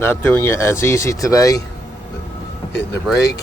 not doing it as easy today, hitting the brake.